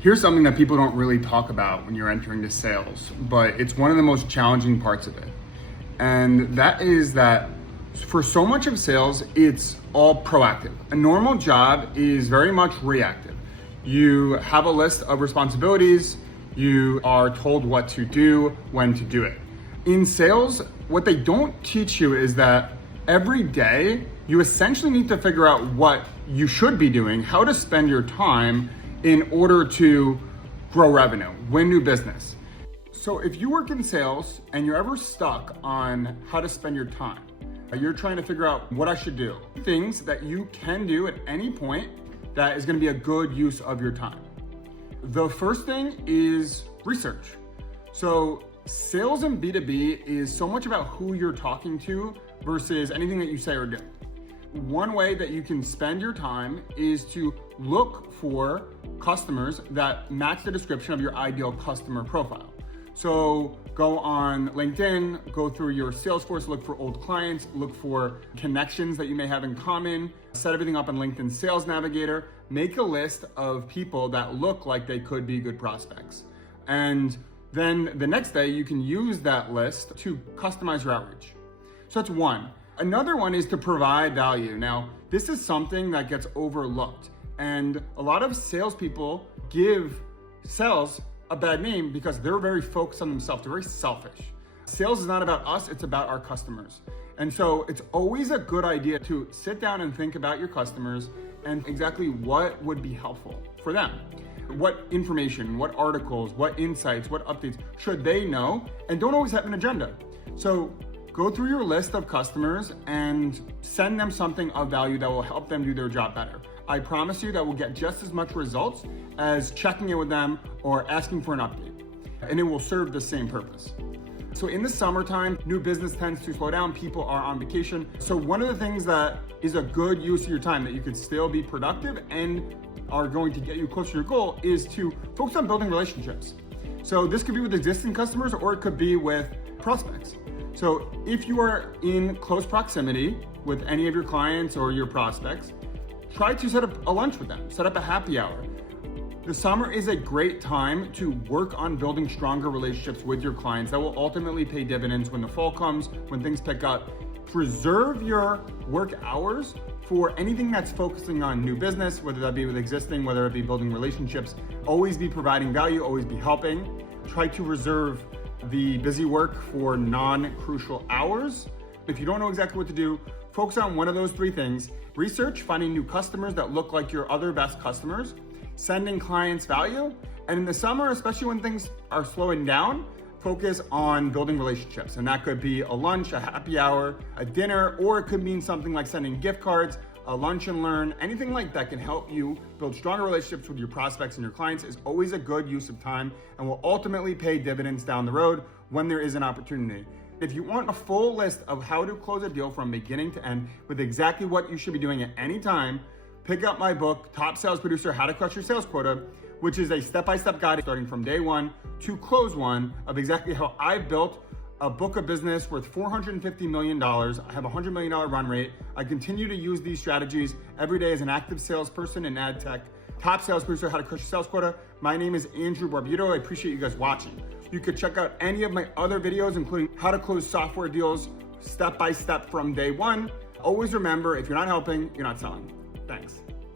Here's something that people don't really talk about when you're entering the sales, but it's one of the most challenging parts of it. And that is that for so much of sales, it's all proactive. A normal job is very much reactive. You have a list of responsibilities, you are told what to do, when to do it. In sales, what they don't teach you is that every day you essentially need to figure out what you should be doing, how to spend your time in order to grow revenue, win new business. So if you work in sales and you're ever stuck on how to spend your time, you're trying to figure out what I should do, things that you can do at any point that is gonna be a good use of your time. The first thing is research. So sales in B2B is so much about who you're talking to versus anything that you say or do. One way that you can spend your time is to look for customers that match the description of your ideal customer profile. So go on LinkedIn, go through your Salesforce, look for old clients, look for connections that you may have in common, set everything up on LinkedIn Sales Navigator, make a list of people that look like they could be good prospects. And then the next day you can use that list to customize your outreach. So that's one. Another one is to provide value. Now, this is something that gets overlooked. And a lot of salespeople give sales a bad name because they're very focused on themselves. They're very selfish. Sales is not about us, it's about our customers. And so it's always a good idea to sit down and think about your customers and exactly what would be helpful for them. What information, what articles, what insights, what updates should they know, and don't always have an agenda. So go through your list of customers and send them something of value that will help them do their job better. I promise you that will get just as much results as checking in with them or asking for an update, and it will serve the same purpose. So in the summertime, new business tends to slow down, people are on vacation. So one of the things that is a good use of your time that you could still be productive and are going to get you closer to your goal is to focus on building relationships. So this could be with existing customers or it could be with prospects. So if you are in close proximity with any of your clients or your prospects, try to set up a lunch with them, set up a happy hour. The summer is a great time to work on building stronger relationships with your clients that will ultimately pay dividends when the fall comes, when things pick up. Preserve your work hours for anything that's focusing on new business, whether that be with existing, whether it be building relationships. Always be providing value, always be helping. Try to reserve the busy work for non-crucial hours. If you don't know exactly what to do, focus on one of those three things. Research, finding new customers that look like your other best customers, sending clients value, and in the summer, especially when things are slowing down, focus on building relationships. And that could be a lunch, a happy hour, a dinner, or it could mean something like sending gift cards, a lunch and learn, anything like that can help you build stronger relationships with your prospects and your clients is always a good use of time and will ultimately pay dividends down the road when there is an opportunity. If you want a full list of how to close a deal from beginning to end with exactly what you should be doing at any time, pick up my book, Top Sales Producer, How to Crush Your Sales Quota, which is a step-by-step guide starting from day one to close one of exactly how I've built a book of business worth $450 million. I have a $100 million run rate. I continue to use these strategies every day as an active salesperson in ad tech. Top Sales Producer, How to Crush Your Sales Quota. My name is Andrew Barbuto. I appreciate you guys watching. You could check out any of my other videos, including how to close software deals step-by-step from day one. Always remember, if you're not helping, you're not selling. Thanks.